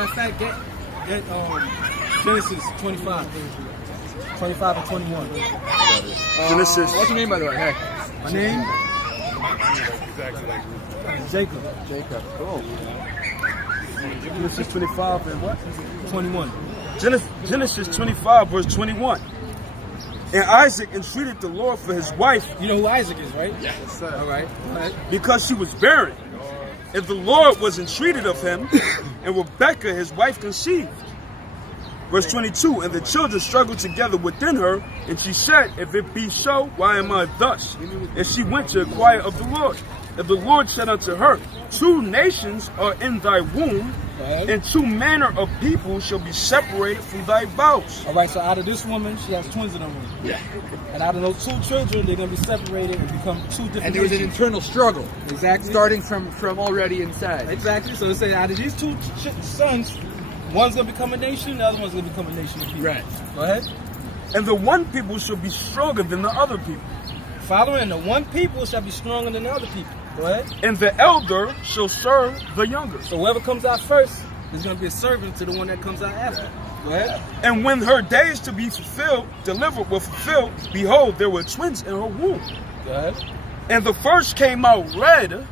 matter of fact, get Genesis 25. 25 and 21. Genesis. What's your name, by the way? Hey. My name? Jacob. Jacob. Cool. Genesis 25 and what? 21. Genesis 25 verse 21. And Isaac entreated the Lord for his wife. You know who Isaac is, right? Yes, sir. All right. Because she was barren. And the Lord was entreated of him, and Rebekah his wife conceived. Verse 22, and the children struggled together within her, and she said, if it be so, why am I thus? And she went to inquire of the Lord. And the Lord said unto her, 2 nations are in thy womb, and 2 manner of people shall be separated from thy bowels. All right, so out of this woman, she has twins in her womb. Yeah. And out of those 2 children, they're going to be separated and become 2 different And there was an nations. internal struggle. Exactly. Starting from already inside. Exactly. So it says out of these 2 sons, one's going to become a nation, the other one's going to become a nation of people. Right. Go ahead. And the one people shall be stronger than the other people. Following, the one people shall be stronger than the other people. Go ahead. And the elder shall serve the younger. So whoever comes out first is going to be a servant to the one that comes out after. Go ahead. And when her days to be fulfilled, delivered were fulfilled, behold, there were twins in her womb. Go ahead. And the first came out red,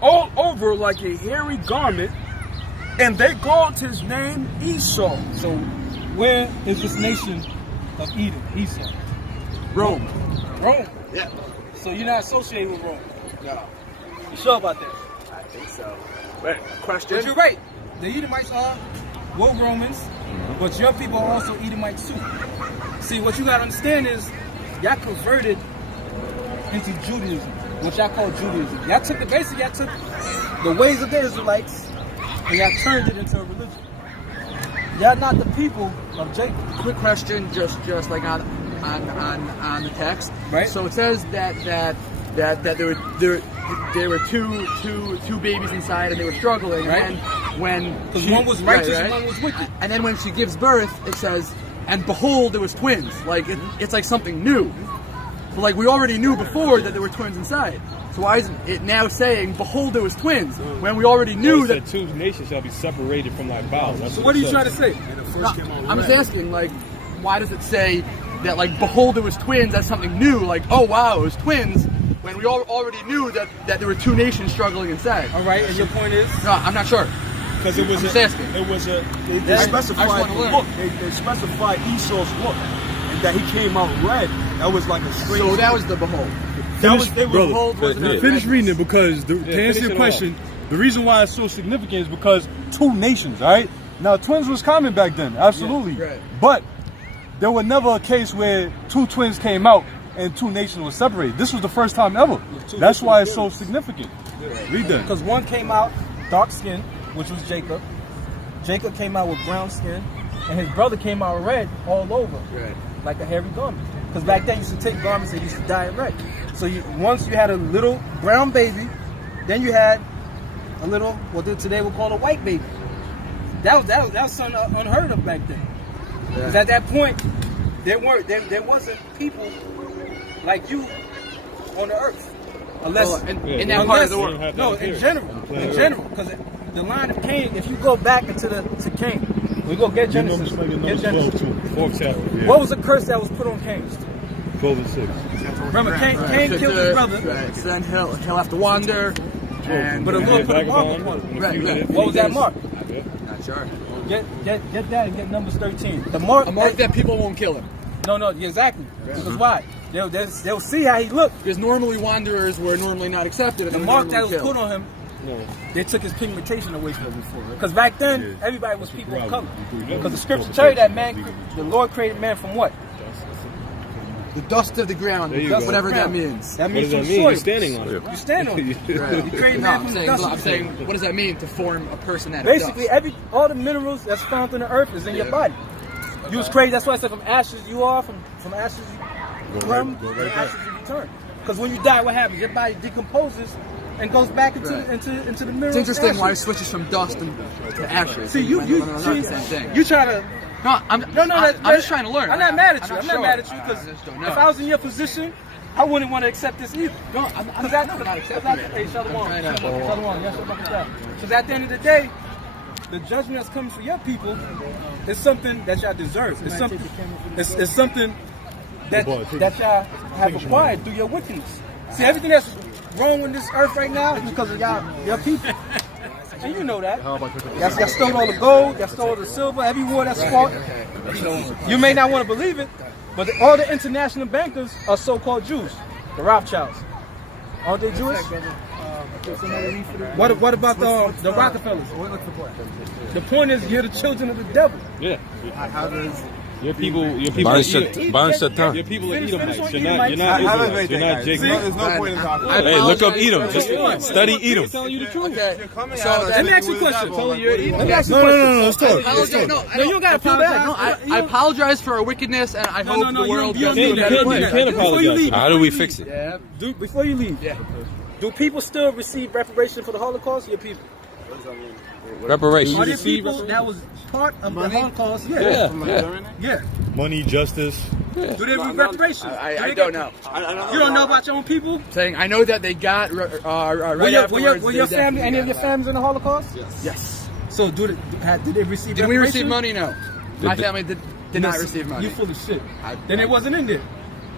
all over like a hairy garment, and they called his name Esau. So where is this nation of Edom, Esau? Rome. Rome. Yeah. So you're not associated with Rome? No. You sure about that? I think so. Wait, question? But you're right. The Edomites were Romans, but your people are also Edomites too. See, what you got to understand is y'all converted into Judaism, what y'all call Judaism. Y'all took the ways of the Israelites and y'all turned it into a religion. Y'all not the people of Jacob. Quick question, just like on the text. Right. So it says that there were two babies inside and they were struggling. Right. And when Because one was righteous and one was wicked. And then when she gives birth, it says, and behold, there was twins. Like it's like something new. So like we already knew before that there were twins inside. So why is it now saying, behold, there was twins, when we already knew that 2 nations shall be separated from thy bowels? So what are you trying to say? I'm just asking, like, why does it say that, like, behold, there was twins, that's something new? Like, oh, wow, it was twins, when we already knew that there were 2 nations struggling inside. All right, and your point is? No, I'm not sure. Because it was I'm just asking. They specified the look. They specified Esau's look, and that he came out red. That was like a strange. So that was the behold. Finish reading it, because to answer your question, the reason why it's so significant is because 2 nations, all right? Now, twins was common back then, absolutely. Yeah, right. But there was never a case where 2 twins came out and 2 nations were separated. This was the first time ever. That's why it's so significant. Read that. Because one came out dark skin, which was Jacob. Jacob came out with brown skin, and his brother came out red all over, Right. like a hairy garment. Because back then you used to take garments and you used to dye it red. So once you had a little brown baby, then you had a little, what today we'll call a white baby. That was something unheard of back then. Because at that point, there wasn't people like you on the earth, unless in that part of the world. No, in general, because the line of Cain. If you go back to Cain, we go get Genesis. Get Genesis. 4th chapter. Yeah. What was the curse that was put on Cain? 12 and 6. Remember, Cain killed his brother. Right. So then he'll have to wander. And But the Lord put a mark upon him. Right. What was that mark? Not sure. Get that and get Numbers 13. The mark. A mark that people won't kill him. No, exactly. Because why? They'll see how he looked. Because normally wanderers were normally not accepted. The mark that was put on him, they took his pigmentation away from him before. Because back then, everybody was people of color. Because the scripture tell you that the Lord created man from what? The dust of the ground, whatever that means. That What means does that from mean? soil. You're standing on it. You stand on it. Right. You create No, man I'm from the saying, dust. I'm saying, what does that mean to form a person out of Basically, dust? all the minerals that's found in the earth is in your body. You was crazy. That's why I said from ashes you are, from ashes you come, from ashes you return. Because when you die, what happens? Your body decomposes and goes back into the minerals. It's interesting ashes. why it switches from dust to ashes. See, you not the same thing. you try to. No, I'm just trying to learn. I'm not mad at you. I'm not sure. mad at you because if I was in your position, I wouldn't want to accept this either. No, I'm not accepting it. Hey, Shalom. Shalom. Yes, because at the end of the day, the judgment that's coming for your people is something that y'all deserve. It's something. It's something that y'all have acquired through your wickedness. See, everything that's wrong with this earth right now is because of your people. And you know that. Y'all stole all the gold, y'all stole all the silver, every war that's fought. You may not want to believe it, but all the international bankers are so-called Jews, the Rothschilds. Aren't they Jewish? What about the Rockefellers? The point is, you're the children of the devil. Yeah. Your people are Satan. Your people are Edomites. You're not Israelites. You're not Jacob. There's no point in talking. Hey, look up Edom. Just study Edom. telling you the truth. Okay. So let me ask you a question. Telling you Edom. Let me ask you a question. Let's talk. No, you don't gotta feel bad. I apologize for our wickedness, and I hope the world you gets don't a better need place. You can't apologize. How do we fix it? Yeah. Before you leave, do people still receive reparation for the Holocaust? Your people. Reparations. Are there people that was part of the Holocaust? Yeah. Money, justice. Do they receive reparations? I don't know. You don't know about your own people? Saying I know that they got right afterwards. Were your family, any of your families in the Holocaust? Yes. So did they receive? Did we reparations? receive money? No. My family did not receive money. You full of shit. Then it wasn't in there.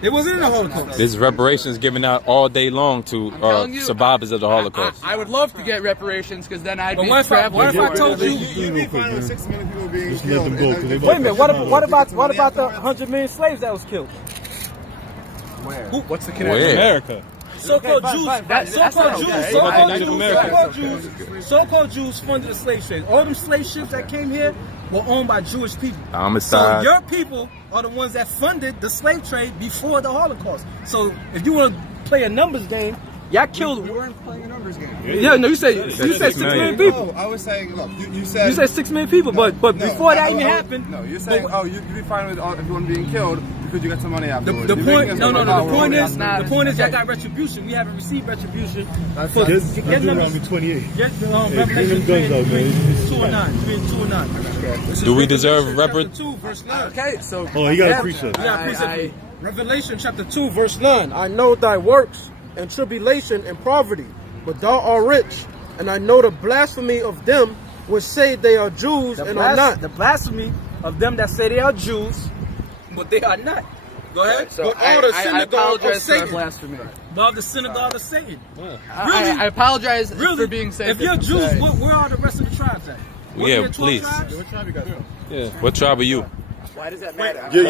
It wasn't in the Holocaust. There's reparations given out all day long to telling you, survivors of the Holocaust. I would love to get reparations because then I'd be What traveling. if I told you? Wait Let them go. Wait a minute. What about the 100 million slaves that was killed? What's the In connection? America. So-called Jews, so-called Jews funded the slave trade. All them slave ships that came here were owned by Jewish people. So Homicide. your people are the ones that funded the slave trade before the Holocaust. So if you want to play a numbers game, y'all killed. We weren't playing a numbers game. Yeah, no, you said 6 million people. Oh, I was saying, look, you said... You said 6 million people, but before that even happened... No, you're saying, you'd be fine with everyone being killed because you got some money afterwards. The point is y'all got retribution. We haven't received retribution for Get around me 28. Get Revelation 2 and 9. Do we deserve reparations? 2 verse 9. Okay, so Oh, he got a precept. Revelation chapter 2 verse 9. I know thy works and tribulation and poverty, but thou art rich, and I know the blasphemy of them which say they are Jews and are not. The blasphemy of them that say they are Jews, but they are not. Go ahead. So but all the I synagogue of apologize for Satan. blasphemy. Of the synagogue of Satan. I apologize for being safe. If you're Jews, where are the rest of the tribes at? Yeah, please. What tribe are you? Why does that matter? You're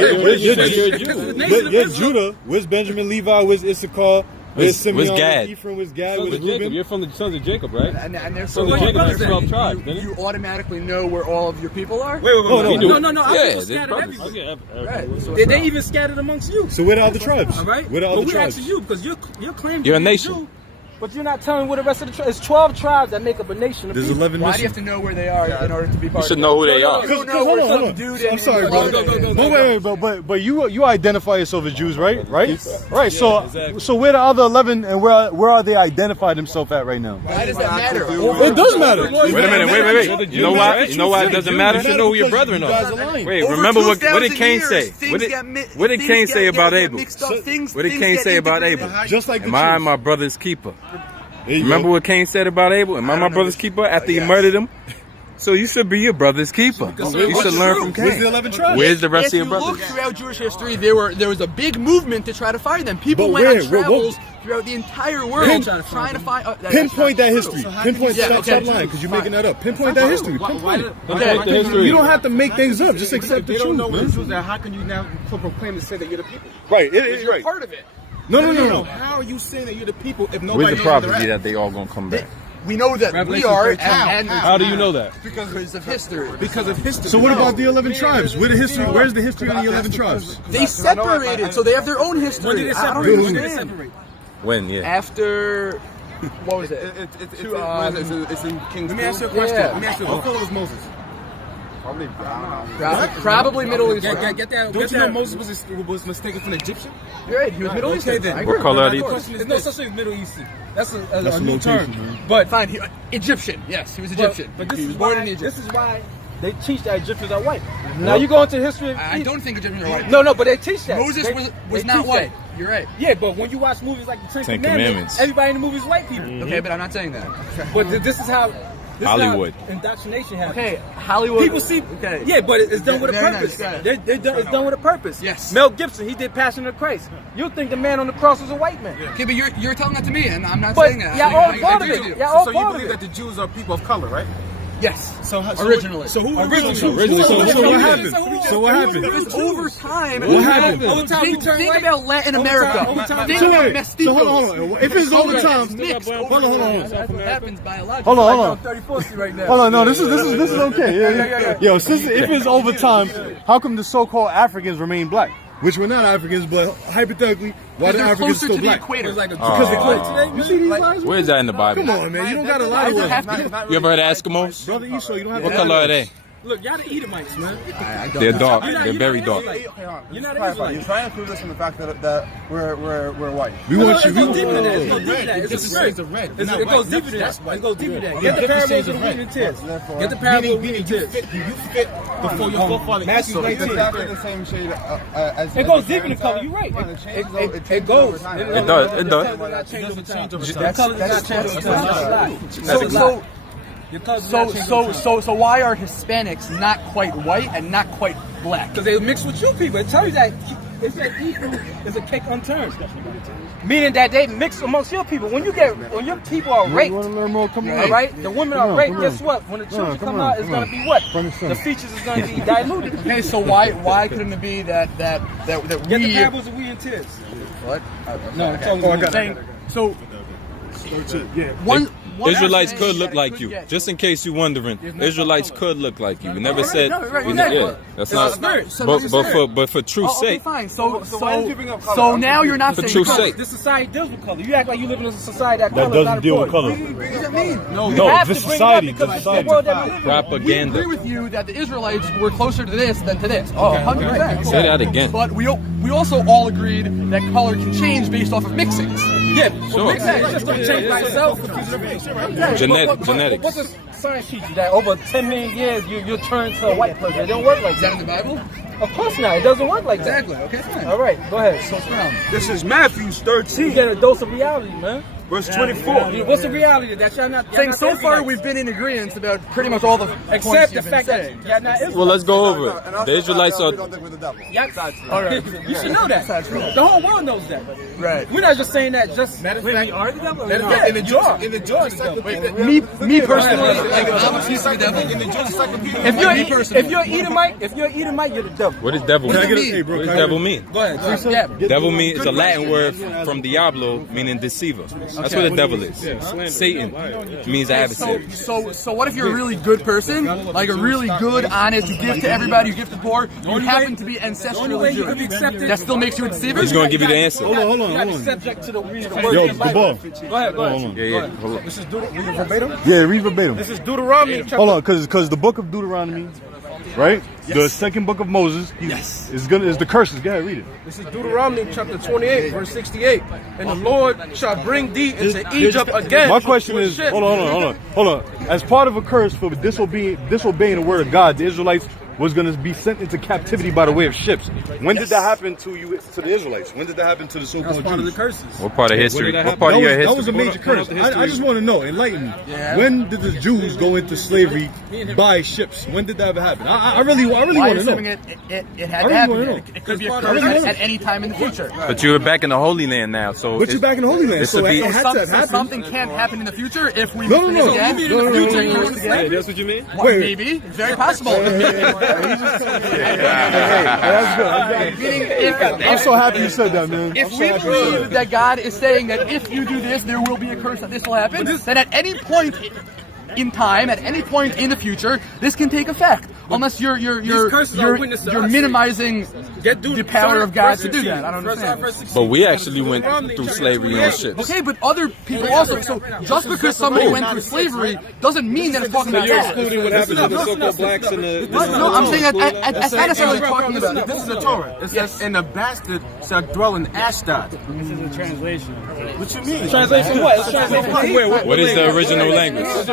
Judah. Where's Benjamin, Levi? Where's Issachar? Where's Simeon? Where's Gad? Ephraim? Where's Gad? Sons Where's of Jacob. Reuben? You're from the sons of Jacob, right? And they're Sons of Jacob has 12 tribes, didn't it? you automatically know where all of your people are? Wait. No. I Yeah, was scattered brothers. everywhere. Right. They even scattered amongst you. So where are the tribes? All right. Where are But the we're tribes? asking you because you're claiming You're to a be nation. Jew, but you're not telling where the rest of the tribes. It's 12 tribes that make up a nation. There's 11 Why do you missing. have to know where they are in order to be part You should of know who they are. You don't know Hold where on, some hold on. dude I'm sorry, bro. Go. But you identify yourself as Jews, right? Right. Yeah, So exactly. so where the other 11 and where are they identify themselves at right now? Why does that matter? It does matter. Wait a minute. Wait. You know why? You know why it doesn't matter? You should know who your brethren You guys are. aligned. Wait, remember what did Cain say? What did Cain say about Abel? What did Cain say about Abel? Just like the Am I Jews. my brother's keeper? There you Remember go. what Cain said about Abel? Am I my brother's keeper after he murdered him? So you should be your brother's keeper. You should learn from Where's the Cain. 11 tribes? Where's the rest If of your you brothers? look throughout Jewish history, there was a big movement to try to find them. People But went where? on travels throughout the entire world trying to find. Pinpoint that history. Pinpoint. Yeah, Stop okay. lying because you're making that up. Pinpoint that history. Pinpoint it. Okay, the history. You don't have to make things up. Just accept the They don't truth, know what the man. truth is. How can you now proclaim to say that you're the people? Right. It is right. Part of it. No. How are you saying that you're the people if nobody Where's the knows where they're prophecy at? that they all gonna come back? We know that we are, and How do you know that? because of history. Because of history. So what about the 11 tribes? Where's the history on the 11 tribes? They separated, so they have their own history. When did it I don't separate? When did it understand. separate? When? Yeah. After, what was it? It's in King's. Let me ask you a question. Yeah. Let me ask you a How question. full was Moses? Probably Middle East. Get that. Don't you know Moses was mistaken for an Egyptian? You're right. He was Middle Eastern. Okay, then. I agree. What color are The these? question is, there's no such thing as Middle Eastern. That's a a new location, term. man. But Fine. Egyptian. Yes, he was Egyptian. But this he is was born why, in Egypt. This is why they teach that Egyptians are white. Now you go into history. Of I don't think Egyptians are white. No, but they teach that. Moses They was not teach white. that. You're right. Yeah, but when you watch movies like the Ten Ten Commandments, Commandments. everybody in the movie is white people. Okay, but I'm not saying that. But this is how This Hollywood. Is how indoctrination happens. Okay, Hollywood. People see, Okay. yeah, but it's done with a Very purpose. nice. It's done with a purpose. Yes. Mel Gibson, he did Passion of Christ. You think the man on the cross was a white man? Okay, but you're telling that to me, and I'm not But saying that. y'all all part of agree with it. you. Y'all all So you part of believe it. that the Jews are people of color, right? Yes. So Originally. So who Originally. So what happened? So what happened? Because over time, What happened? Over time, we turn think white. about Latin America. over time, Think So about wait, mestizos. so hold on. If it's over time, Mixed over hold on. time. That's what happens biologically. Hold on. On 34th Street right now. Hold on, no, this is okay. Yeah. Yo, since if it's over time, how come the so-called Africans remain black? Which we're not Africans, but hypothetically, why the They're Africans closer still to the black? equator. Because they close. You see these lines? Where's that in the Bible? Come on, man. You don't got a lot of Doesn't have words. to. You ever heard of Eskimos? Brother Esau, you don't have What to color are they? Look, y'all the Edomites, man. They're dark. You're not- They're you're very not dark. Israelite. You're not You're Israelite. trying to prove this from the fact that we're white. We want you. It goes deeper than that. It goes deeper than that. It's a shades of red. It goes deeper than that. It goes deeper than that. Get the Different parable of shades the of wheat red. and tears. Therefore, Get the parable of the wheat meaning and you tears. fit before your forefather. Matthew So 19. it's exactly the same shade as It goes deeper in color. You're right. It goes. It does. It does. The color does not change over time. So why are Hispanics not quite white and not quite black? Because they mix with you people. It tells you that it's that Hebrew is a cake unturned. Meaning that they mix amongst your people. When your people are raped, You want to learn more? Come on. all right, the women are Come on, raped. come Guess on. what? When the children come come on, out, it's come gonna on. be what? Front and center. The features is gonna be diluted. Okay, so why couldn't it be that Get the we? parables of wheat and tears. What? No, I'm telling Oh, I you. got Saying, so Yeah. one Israelites aspect could look like you. yeah. Just in case you're wondering, Israelites could look like you. We never Right, said. no, right, we exactly. yeah, that's It's not. a spirit. So But that's for truth's Oh, okay, sake, fine. So why did you bring up color? so now you're not For saying truth's color. sake. This society deals with color. You act like you live in a society that, That color is doesn't not deal with important. color. What does it mean? No, You have this to bring society, it up because this it's the society. world that we live in. We propaganda. agree with you that the Israelites were closer to this than to this. Oh, 100%. Say that again. But we also all agreed that color can change based off of mixings. Yeah, Sure. Exactly. It just don't change by itself. Genetics. What's the science teach you that over 10 million years you turn to a white person? It don't work like Is that that. in the Bible? Of course not. It doesn't work like that. Exactly. Okay, fine. All right, go ahead. So This is Matthew You 13, get a dose of reality, man. verse 24. What's the reality that y'all not? saying so far we've been in agreement about pretty much all the points except the you've been fact that saying. y'all not Israelites. Well, let's go over it. The Israelites We are. don't think we're the devil. All right. You should know that. The whole world knows that. Right. We're not just saying that. Just Matter of fact, are the devil? in the jar. In the Jewish Me personally, like I'm a piece of the devil. in the Jewish encyclopedia. If you're Me personally. if you're an Edomite, you're the devil. What does devil mean? Can I get a- hey, bro, What can does I devil mean? Go ahead. Yeah. Devil means it's a Latin word from Diablo, meaning deceiver. That's what the devil is. Satan means adversary. So what if you're a really good person, like a really good, honest, you give to everybody, you give to the poor, you happen to be The only ancestrally way you can be Jewish? accepted. That still makes you a deceiver? He's gonna give you the answer. Hold on. You gotta be subject to the reading of the word Yo, in the Bible. Gabon. Go ahead. Go ahead. Yeah. Hold on. This is verbatim. Yeah, read verbatim. This is Deuteronomy chapter. Hold on, because the book of Deuteronomy, right? The second book of Moses, is the curses. Go ahead, read it. This is Deuteronomy chapter 28, verse 68. And the Lord shall bring thee into Egypt again. My question with is, ships. hold on. As part of a curse for disobeying the word of God, the Israelites was going to be sent into captivity by the way of ships. When did that happen to the Israelites? When did that happen to the so-called That's part of the Jews? curses. What part of history? What part of your That was history? a major curse. I just want to know, enlighten me. When did the Jews go into slavery by ships? When did that ever happen? I really Why want are to you assuming know. it had to I really happen? wanna know. It could be a I curse really wanna know. at any time in the future. But you're back in the Holy Land now, so. But you're back in the Holy Land, This so would be- it had to have So happened. something can't happen in the future if we No. mix again. No, no, Future no, no, cursed again. That's what you mean? Wait. Maybe. It's very possible. That's good. Meaning if I'm so happy you said that, man. If we believe that God is saying that if you do this, there will be a curse that this will happen, then at any point in time, at any point in the future, this can take effect. Unless you're curses are witness to us. minimizing the power of God to do that. I don't understand. But we actually went through slavery on ships. Okay, but other people also. So just because somebody went through slavery doesn't mean that it's talking about You're that. excluding what happened to the so-called blacks and the. No, I'm saying that's not necessarily talking about. This is the Torah. It says, and the bastard shall dwell in Ashdod. This is a translation. What you mean? Translation what? It's translation from Hebrew. What is the original language? And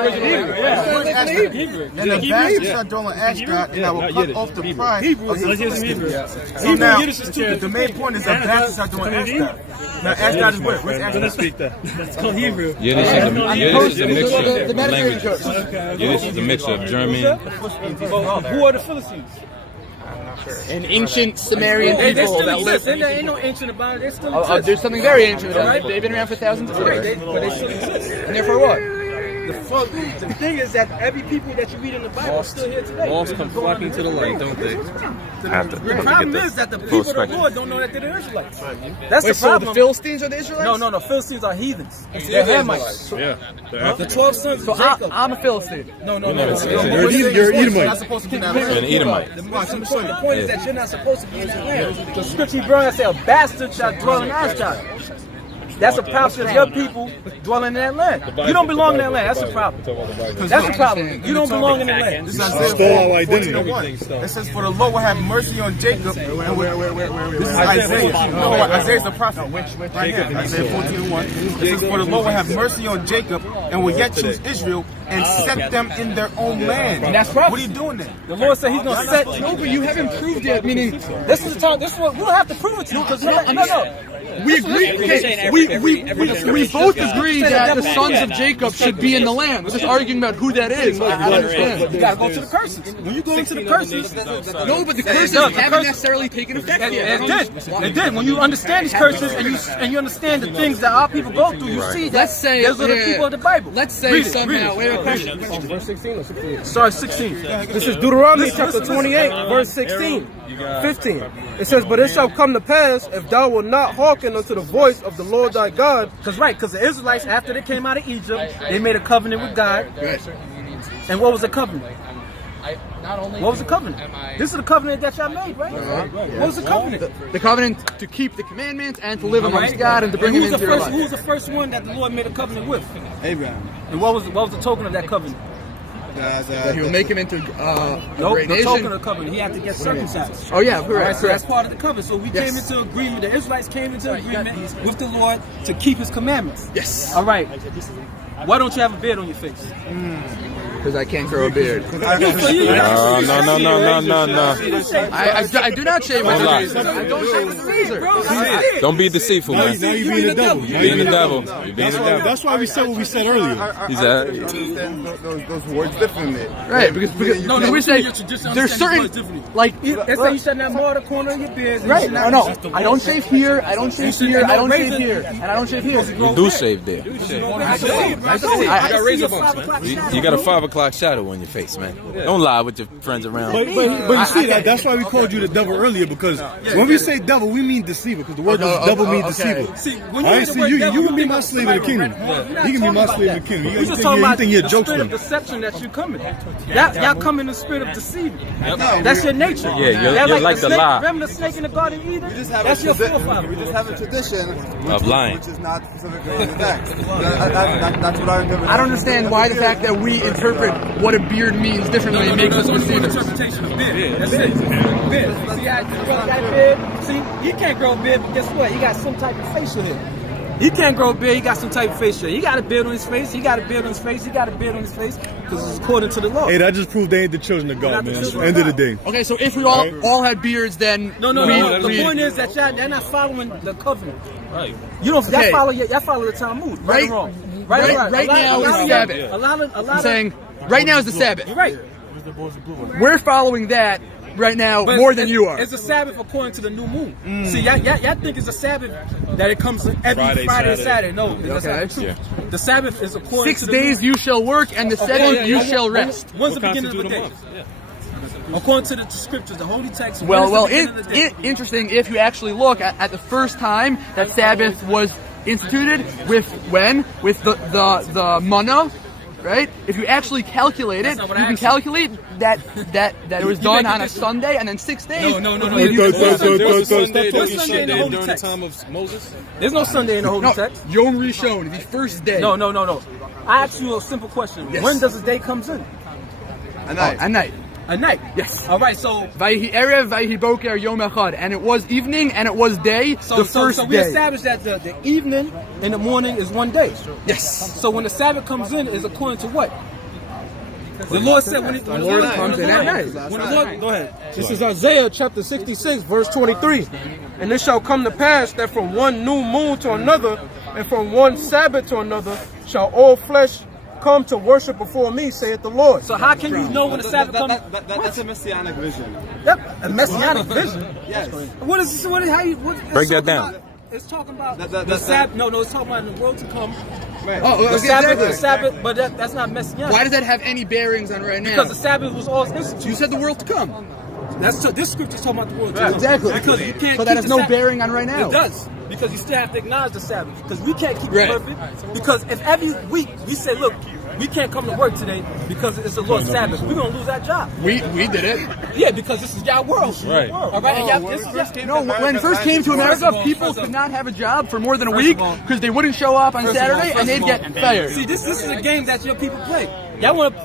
the bastard shall dwell in Ashdod. God, and I will cut off the pride of the Let's hear some Philistines. Hebrew. So now, the main point is that bastards are doing Ashdod. Now, Ashdod is what? Where's Ashdod? That's called Hebrew. Yeah, this is a mixture The of Mediterranean languages. coast. Yeah, this is a mixture of German. Who are the Philistines? An ancient Sumerian They people still that exist. lived. There ain't no ancient about it. They still exist. There's something very ancient about them. They've been around for thousands of Right, years. but they still exist. And therefore what? The thing is that every people that you read in the Bible are still here today. Walls come flocking to the light, don't they? The problem is that the people of the Lord don't know that they're the Israelites. That's the So problem. the Philistines are the Israelites? No, Philistines are heathens. They're Hamites. Yeah. The 12 sons So of Jacob. I'm a Philistine. No. You're an You're Edomite. not supposed to be that An Edomite. The point is that you're not supposed to be in the land. The scripture Hebrew says, a bastard shall dwell in Ashdod. That's a prophecy of your people dwelling in that land. You don't belong in that land. That's a problem. That's the problem. You don't belong in that land. This is Stole our Isaiah identity. 14:1. It says, "For the Lord will have mercy on Jacob." This is Isaiah. No, Isaiah's the prophet. Right here, Isaiah 14:1. It says, "For the Lord will have mercy on Jacob and will yet choose Israel and set them in their own land." And that's prophecy. What are you doing there? The Lord said He's going to set. No, but you haven't proved yet. Meaning, This is the time. This is what we'll have to prove it to you because no. we agree. Okay, we both agree that the sons of Jacob should be in the land. We're just arguing about who that is. I don't understand. You gotta go to the curses. When you go into the curses, No, but the curses haven't necessarily taken effect yet. it did. When you understand these curses and you understand the things that our people go through, you see that Let's say those are the people of the Bible. Let's say Read it, somehow. read it. Wait a question. Verse 16 or 16? Sorry, 16. This is Deuteronomy chapter 28, verse 16, 15. It says, "But it shall come to pass, if thou wilt not hearken unto the voice of the Lord thy God." Because the Israelites, after they came out of Egypt, they made a covenant with God. And what was the covenant? What was the covenant? This is the covenant that y'all made, right? What was the covenant? The covenant to keep the commandments and to live amongst God and to bring Him into your Who life. was the first one that the Lord made a covenant with? Abraham. And what was the token of that covenant? That He will make him into a No, great the token nation. of the covenant. He had to get circumcised. Oh yeah, All right, correct. so that's Correct. part of the covenant. So we came into agreement. The Israelites came into agreement with the Lord to keep His commandments. Yes. All right. Why don't you have a beard on your face? Because I can't grow a beard. No. I I do not shave with a Don't razor. I don't shave with a razor. Don't be deceitful, man. Now you're being the devil. You're being the devil. You're being the devil. That's why we said what we said earlier. He said, Understand those words differently. Right, because No, we say your tradition there's understands certain differently. like They say you should not mow the corner of your beard. right. No, I don't shave here. I don't shave here. I don't shave here, and I don't shave here. you do shave there. You got a 5 o'clock shadow on your face, man. Don't lie with your friends around. But you see, that's why we called you the devil earlier, because when we say devil, we mean deceiver, because the word devil means deceiver. See, when I you see you can be my slave in the kingdom. You can be my slave in the kingdom. We're You just talking about think the you're a spirit jokester. of deception that you come in. Y'all come in the spirit of deceiving. That's your nature. Yeah, you're like the snake, lie. Remember the snake in the Garden of Eden? Just have That's a your tradi- forefather. We just have a tradition Of lying. which is not specifically in the text. That's what I interpret. I don't understand why the fact that we interpret what a beard means differently makes us There's only one deceivers. interpretation of beard. That's it. Beard. See how you grow that beard? See, you can't grow a beard, but guess what? You got some type of facial hair. He can't grow a beard, he got some type of facial hair. He got a beard on his face, he got a beard on his face, he got a beard on his face, because it's according to the law. Hey, that just proved they ain't the children of God, man. End of the day. Okay, so if we all had beards, then No. The point is that y'all not following the covenant. Right. You don't. Okay. Y'all follow the Talmud. Right, or wrong. Right, or right now is Sabbath. A lot I'm of saying right now is the Sabbath. You're right. We're following that right now But more than you are. It's a Sabbath according to the new moon. See, y'all think it's a Sabbath that it comes every Friday and Saturday. No, that's not the truth. The Sabbath is according 6 to the days you shall work, and the seventh you shall rest. When's the beginning of the day? According to the scriptures, the holy text. Well, interesting. If you actually look at the first time that Sabbath was instituted, with the manna, right? If you actually calculate it, you can calculate that it was done on a Sunday, and then 6 days. No. There was a Sunday What's Sunday in the Holy during the Text? time of Moses. There's no Sunday in the holy No, text. Yom Rishon, the first day. No. I ask you a simple question. Yes. When does the day comes in? At night. At night. Yes. All right. So Vayhi erev, vayhi boker, yom echad, and it was evening and it was day. The first so we day. established that the evening and the morning is one day. Yes. So when the Sabbath comes in, is according to what? The Lord said when The Lord comes in at night. When the Lord, go ahead. This is Isaiah chapter 66, verse 23. And it shall come to pass that from one new moon to another, and from one Sabbath to another, shall all flesh come to worship before me, saith the Lord. So how can you know when the Sabbath comes? That's a messianic vision. Yep, a messianic vision. Yes. What is this? What is how you? What, Break that down. It's talking about the Sabbath. No, it's talking about in the world to come. Oh, The Sabbath, the Sabbath, but that's not messianic. Why does that have any bearings on right now? Because the Sabbath was all instituted. You said the world to come. This scripture is talking about the world to come. Exactly. Because you can't. So that has no bearing on right now. It does. Because you still have to acknowledge the Sabbath. Because we can't keep Right. it perfect. Because if every week we say, look, we can't come to work today because it's the Lord's Sabbath, we're going to lose our job. We did it. Yeah, because this is y'all world. Right. All right? And y'all, this is No, when it first came to America, people could not have a job for more than a week because they wouldn't show up on Saturday and they'd get fired. See, this is a game that your people play. Y'all want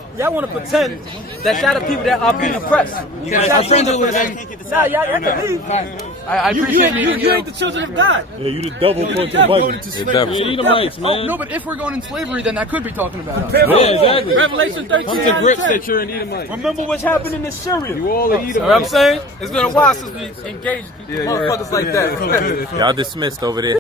to pretend that y'all the people that are being oppressed. Our friends are living. Nah, y'all can leave. I appreciate You ain't the children of God. Yeah, you the devil according to the Bible. The devil. Edomites, man. Oh, no, but if we're going in slavery, then that could be talking about us. Yeah, exactly. Revelation 13. Come to grips that you're an Edomite. Remember what's happening in Syria. You all are You know what I'm Edomites. saying? It's been a while since we engaged motherfuckers like that. Y'all dismissed over there.